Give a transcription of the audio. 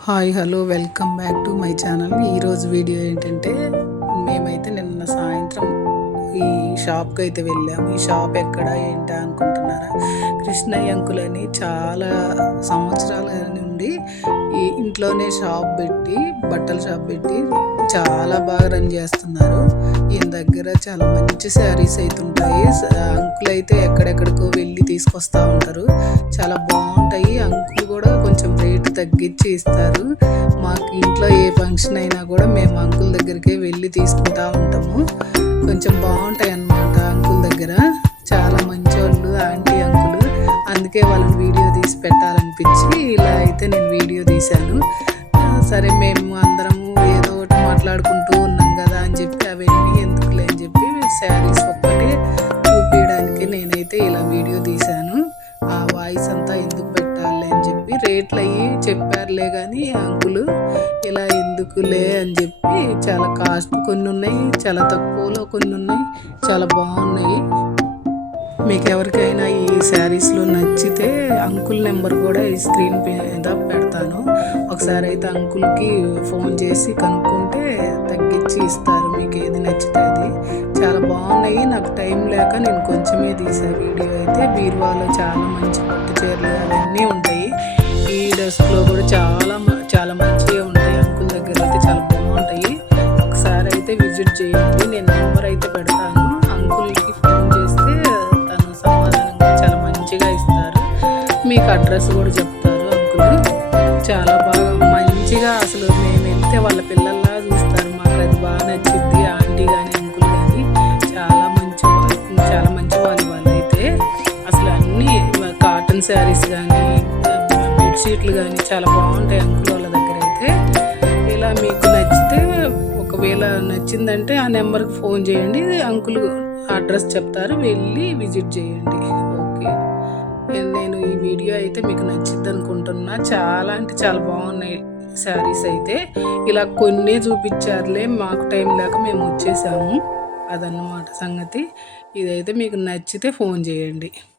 Hi hello welcome back to my channel. ఈరోజు video ఏంటంటే, మేమైతే నిన్న సాయంత్రం ఈ షాప్కి అయితే వెళ్ళాము. ఈ షాప్ ఎక్కడ ఏంటా అనుకుంటున్నారా? కృష్ణయ్య అంకుల్ అని చాలా సంవత్సరాల నుండి ఈ ఇంట్లోనే షాప్ పెట్టి, బట్టల షాప్ పెట్టి చాలా బాగా రన్ చేస్తున్నారు. ఈయన దగ్గర చాలా మంచి శారీస్ అయితే ఉంటాయి. అంకుల్ అయితే ఎక్కడెక్కడికో వెళ్ళి తీసుకొస్తూ ఉంటారు. చాలా బాగుంటాయి. అంకుల్ కూడా కొంచెం రేటు తగ్గించి ఇస్తారు. మాకు ఇంట్లో ఏ ఫంక్షన్ అయినా కూడా మేము అంకుల్ దగ్గరికే వెళ్ళి తీసుకుంటూ ఉంటాము. కొంచెం బాగుంటాయి అన్నమాట అంకుల్ దగ్గర. చాలా మంచోళ్ళు ఆంటీ అంకుల్. అందుకే వాళ్ళని వీడియో తీసి పెట్టాలనిపించి ఇలా అయితే నేను వీడియో తీశాను. సరే మేము అందరము ఏదో ఒకటి మాట్లాడుకుంటూ ఉన్నాం కదా అని చెప్పి అవన్నీ ఎందుకులే అని చెప్పి శారీస్ ఒక్కటి చూపించడానికి నేనైతే ఇలా వీడియో తీశాను. ఆ వాయిస్ అంతా ఎందుకు పెట్టాలి అని చెప్పి రేట్లు అయ్యి చెప్పారులే కానీ అంకులు ఇలా ఎందుకులే అని చెప్పి చాలా కాస్ట్ కొన్ని ఉన్నాయి, చాలా తక్కువలో కొన్ని ఉన్నాయి, చాలా బాగున్నాయి. మీకు ఎవరికైనా ఈ శారీస్లో నచ్చితే అంకుల్ నెంబర్ కూడా ఈ స్క్రీన్ మీద పెడతాను. ఒకసారి అయితే అంకుల్కి ఫోన్ చేసి కనుక్కుంటే తగ్గించి ఇస్తారు. మీకు ఏది నచ్చితే అది. చాలా బాగున్నాయి. నాకు టైం లేక నేను కొంచెమే తీసా వీడియో అయితే. బీరువాలో చాలా మంచి పట్టు చీరలు అవన్నీ ఉంటాయి. ఈ డెస్క్లో కూడా చాలా చాలా మంచిగా ఉంటాయి. అంకుల్ దగ్గర అయితే చాలా బాగుంటాయి. ఒకసారి అయితే విజిట్ చేయండి. నేను నెంబర్ అయితే పెడతాను. అంకుల్కి ఫోన్ చేస్తే తను సమాధానంగా చాలా మంచిగా ఇస్తారు. మీకు అడ్రస్ కూడా చెప్తారు అంకుల్. చాలా బాగా మంచిగా అసలు మేము వెళ్తే వాళ్ళ పిల్లల్లా చూస్తారు. మాకు అది బాగా నచ్చింది. ఆంటీ కానీ అంకుల్ కానీ చాలా మంచి వాళ్ళు వాళ్ళైతే. అసలు అన్నీ కాటన్ శారీస్ కానీ బెడ్షీట్లు కానీ చాలా బాగుంటాయి అంకుల్ వాళ్ళ దగ్గర అయితే. ఇలా మీకు నచ్చితే ఒకవేళ నచ్చిందంటే ఆ నెంబర్కి ఫోన్ చేయండి. అంకుల్ అడ్రస్ చెప్తారు, వెళ్ళి విజిట్ చేయండి. ఓకే, నేను ఈ వీడియో అయితే మీకు నచ్చిద్ది అనుకుంటున్నా. చాలా అంటే చాలా బాగున్నాయి శారీస్ అయితే. ఇలా కొన్నే చూపించారులే, మాకు టైం లేక మేము వచ్చేసాము. అదన్నమాట సంగతి. ఇదైతే మీకు నచ్చితే ఫోన్ చేయండి.